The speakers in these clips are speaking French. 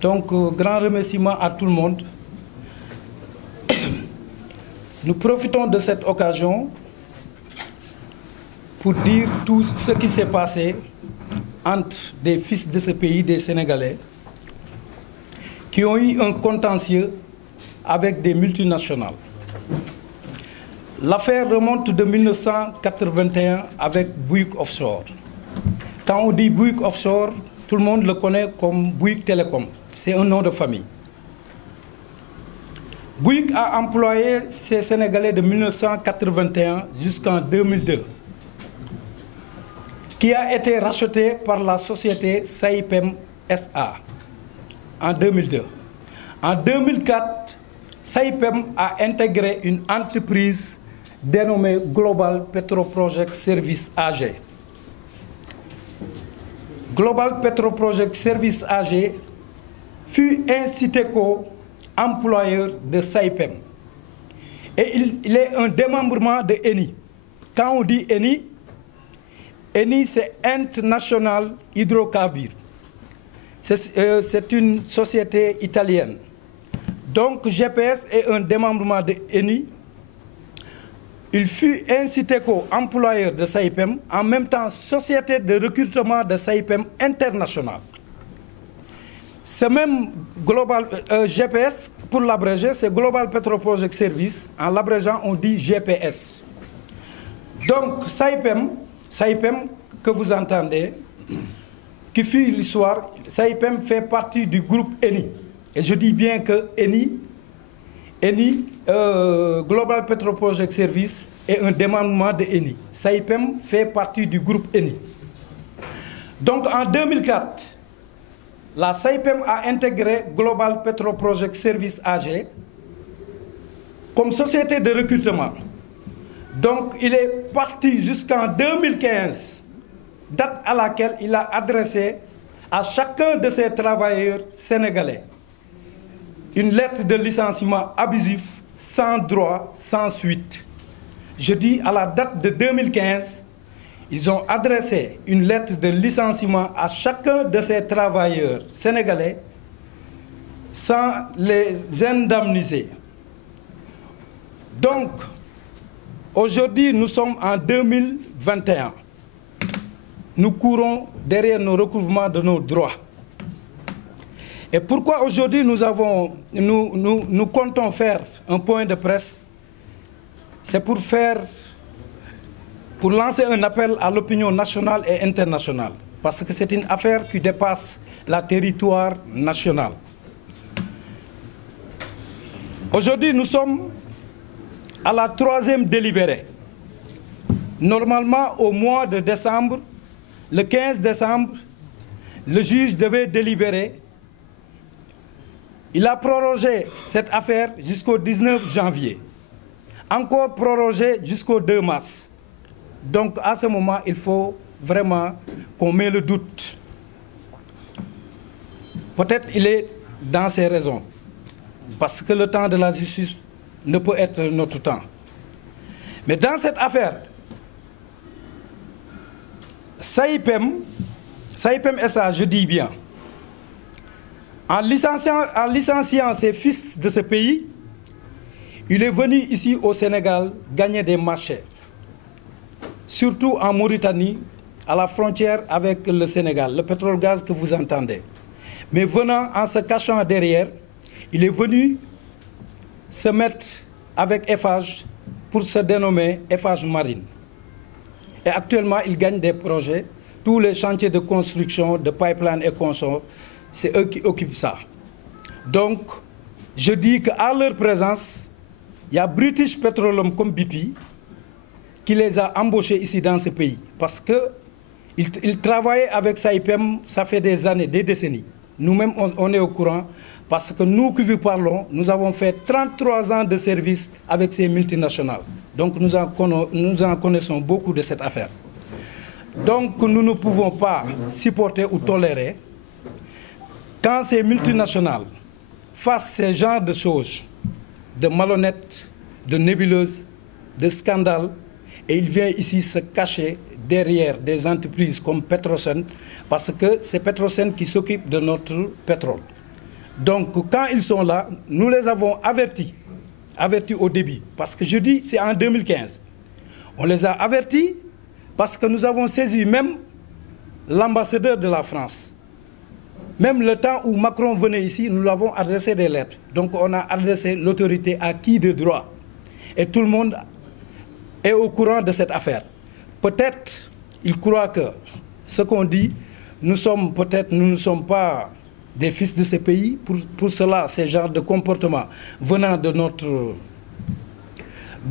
Donc, grand remerciement à tout le monde. Nous profitons de cette occasion pour dire tout ce qui s'est passé entre des fils de ce pays, des Sénégalais, qui ont eu un contentieux avec des multinationales. L'affaire remonte de 1981 avec Bouygues Offshore. Quand on dit Bouygues Offshore, tout le monde le connaît comme Bouygues Télécom. C'est un nom de famille. Bouygues a employé ces Sénégalais de 1981 jusqu'en 2002, qui a été racheté par la société Saipem SA en 2002. En 2004, Saipem a intégré une entreprise dénommée Global Petroproject Service AG. Global Petroproject Service AG fut incité co-employeur de Saipem. Et il est un démembrement de Eni. Quand on dit Eni, Eni c'est International Hydrocarbures. C'est une société italienne. Donc GPS est un démembrement de Eni. Il fut incité co-employeur de Saipem, en même temps société de recrutement de Saipem International. Ce même Global GPS, pour l'abréger, c'est Global Petroproject Service. En l'abrégeant, on dit GPS. Donc Saipem que vous entendez, qui fut l'histoire, Saipem fait partie du groupe Eni. Et je dis bien que Eni, Global Petroproject Service, est un démembrement de Eni. Saipem fait partie du groupe Eni. Donc en 2004, la Saipem a intégré Global Petroproject Service AG comme société de recrutement. Donc il est parti jusqu'en 2015, date à laquelle il a adressé à chacun de ses travailleurs sénégalais une lettre de licenciement abusif, sans droit, sans suite. Je dis à la date de 2015, ils ont adressé une lettre de licenciement à chacun de ces travailleurs sénégalais sans les indemniser. Donc, aujourd'hui, nous sommes en 2021. Nous courons derrière nos recouvrements de nos droits. Et pourquoi aujourd'hui nous comptons faire un point de presse? C'est pour lancer un appel à l'opinion nationale et internationale. Parce que c'est une affaire qui dépasse le territoire national. Aujourd'hui, nous sommes à la 3e délibérée. Normalement, au mois de décembre, le 15 décembre, le juge devait délibérer. Il a prorogé cette affaire jusqu'au 19 janvier. Encore prorogé jusqu'au 2 mars. Donc à ce moment, il faut vraiment qu'on mette le doute. Peut-être il est dans ses raisons. Parce que le temps de la justice ne peut être notre temps. Mais dans cette affaire, Saipem SA, je dis bien, en licenciant ses fils de ce pays, il est venu ici au Sénégal gagner des marchés. Surtout en Mauritanie, à la frontière avec le Sénégal, le pétrole-gaz que vous entendez. Mais venant en se cachant derrière, il est venu se mettre avec Eiffage pour se dénommer Eiffage Marine. Et actuellement, il gagne des projets. Tous les chantiers de construction, de pipeline et consorts, c'est eux qui occupent ça. Donc, je dis qu'à leur présence, il y a British Petroleum comme BP qui les a embauchés ici dans ce pays. Parce qu'ils travaillaient avec Saipem, ça fait des années, des décennies. Nous-mêmes, on est au courant. Parce que nous qui vous parlons, nous avons fait 33 ans de service avec ces multinationales. Donc nous en connaissons beaucoup de cette affaire. Donc nous ne pouvons pas supporter ou tolérer quand ces multinationales fassent ce genre de choses, de malhonnêtes, de nébuleuses, de scandales, et ils viennent ici se cacher derrière des entreprises comme Petrosen, parce que c'est Petrosen qui s'occupe de notre pétrole. Donc, quand ils sont là, nous les avons avertis au début. Parce que je dis, c'est en 2015. On les a avertis parce que nous avons saisi même l'ambassadeur de la France. Même le temps où Macron venait ici, nous l'avons adressé des lettres. Donc, on a adressé l'autorité à qui de droit. Et tout le monde est au courant de cette affaire. Peut-être, ils croient que ce qu'on dit, nous ne sommes pas des fils de ce pays. Pour cela, ces genres de comportements venant de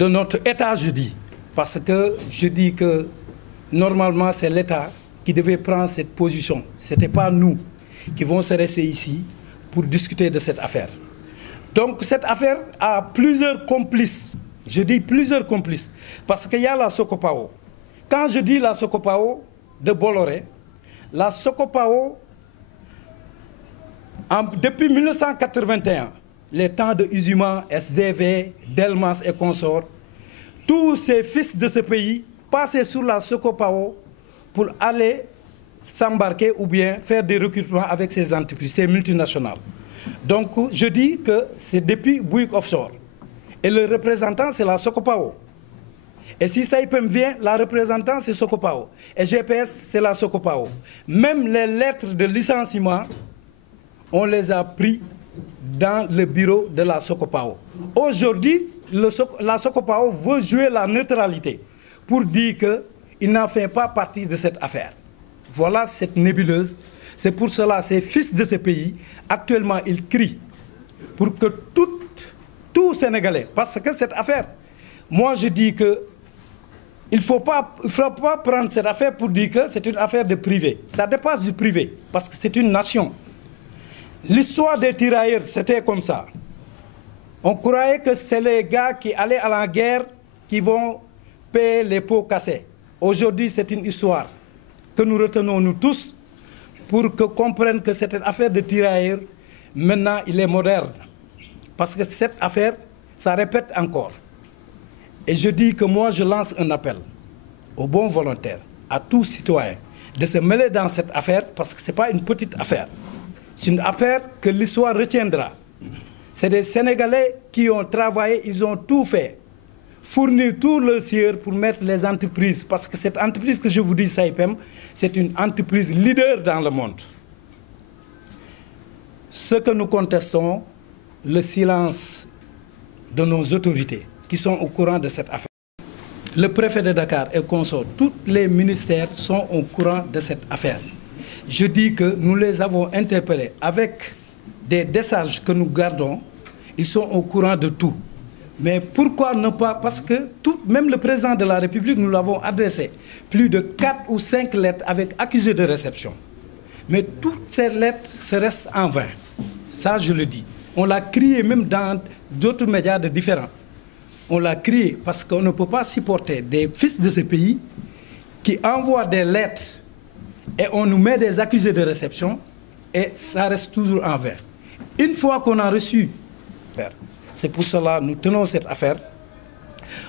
notre État, je dis. Parce que je dis que normalement, c'est l'État qui devait prendre cette position. Ce n'était pas nous qui vont se rester ici pour discuter de cette affaire. Donc cette affaire a plusieurs complices. Je dis plusieurs complices. Parce qu'il y a la Sokopao. Quand je dis la Sokopao de Bolloré, la Sokopao, depuis 1981, les temps de Usuma, SDV, Delmas et consorts, tous ces fils de ce pays passaient sur la Sokopao pour aller s'embarquer ou bien faire des recrutements avec ces entreprises, ces multinationales. Donc, je dis que c'est depuis Bouygues Offshore. Et le représentant, c'est la Sokopao. Et si Saipem vient, la représentante, c'est Sokopao. Et GPS, c'est la Sokopao. Même les lettres de licenciement, on les a pris dans le bureau de la Sokopao. Aujourd'hui, la Sokopao veut jouer la neutralité pour dire qu'il n'en fait pas partie de cette affaire. Voilà cette nébuleuse. C'est pour cela, ces fils de ce pays, actuellement, ils crient pour que tout Sénégalais, parce que cette affaire, moi je dis que il ne faut pas prendre cette affaire pour dire que c'est une affaire de privé. Ça dépasse du privé, parce que c'est une nation. L'histoire des tirailleurs, c'était comme ça. On croyait que c'est les gars qui allaient à la guerre qui vont payer les pots cassés. Aujourd'hui, c'est une histoire que nous retenons nous tous pour que comprennent que c'est une affaire de tirailleurs. Maintenant, il est moderne. Parce que cette affaire, ça répète encore. Et je dis que moi, je lance un appel aux bons volontaires, à tous citoyens, de se mêler dans cette affaire parce que ce n'est pas une petite affaire. C'est une affaire que l'histoire retiendra. C'est des Sénégalais qui ont travaillé, ils ont tout fait. Fournir tout le sieur pour mettre les entreprises. Parce que cette entreprise que je vous dis, Saipem, c'est une entreprise leader dans le monde. Ce que nous contestons, le silence de nos autorités qui sont au courant de cette affaire. Le préfet de Dakar et consort, tous les ministères sont au courant de cette affaire. Je dis que nous les avons interpellés avec des décharges que nous gardons. Ils sont au courant de tout. Mais pourquoi ne pas? Parce que même le président de la République, nous l'avons adressé plus de 4 ou 5 lettres avec accusés de réception. Mais toutes ces lettres se restent en vain. Ça, je le dis. On l'a crié même dans d'autres médias de différents. On l'a crié parce qu'on ne peut pas supporter des fils de ce pays qui envoient des lettres et on nous met des accusés de réception et ça reste toujours en vain. Une fois qu'on a reçu, c'est pour cela que nous tenons cette affaire,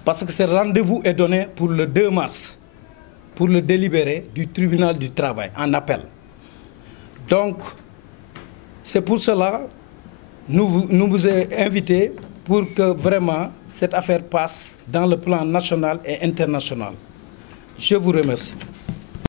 parce que ce rendez-vous est donné pour le 2 mars, pour le délibéré du tribunal du travail en appel. Donc, c'est pour cela que nous vous avons invités pour que vraiment cette affaire passe dans le plan national et international. Je vous remercie.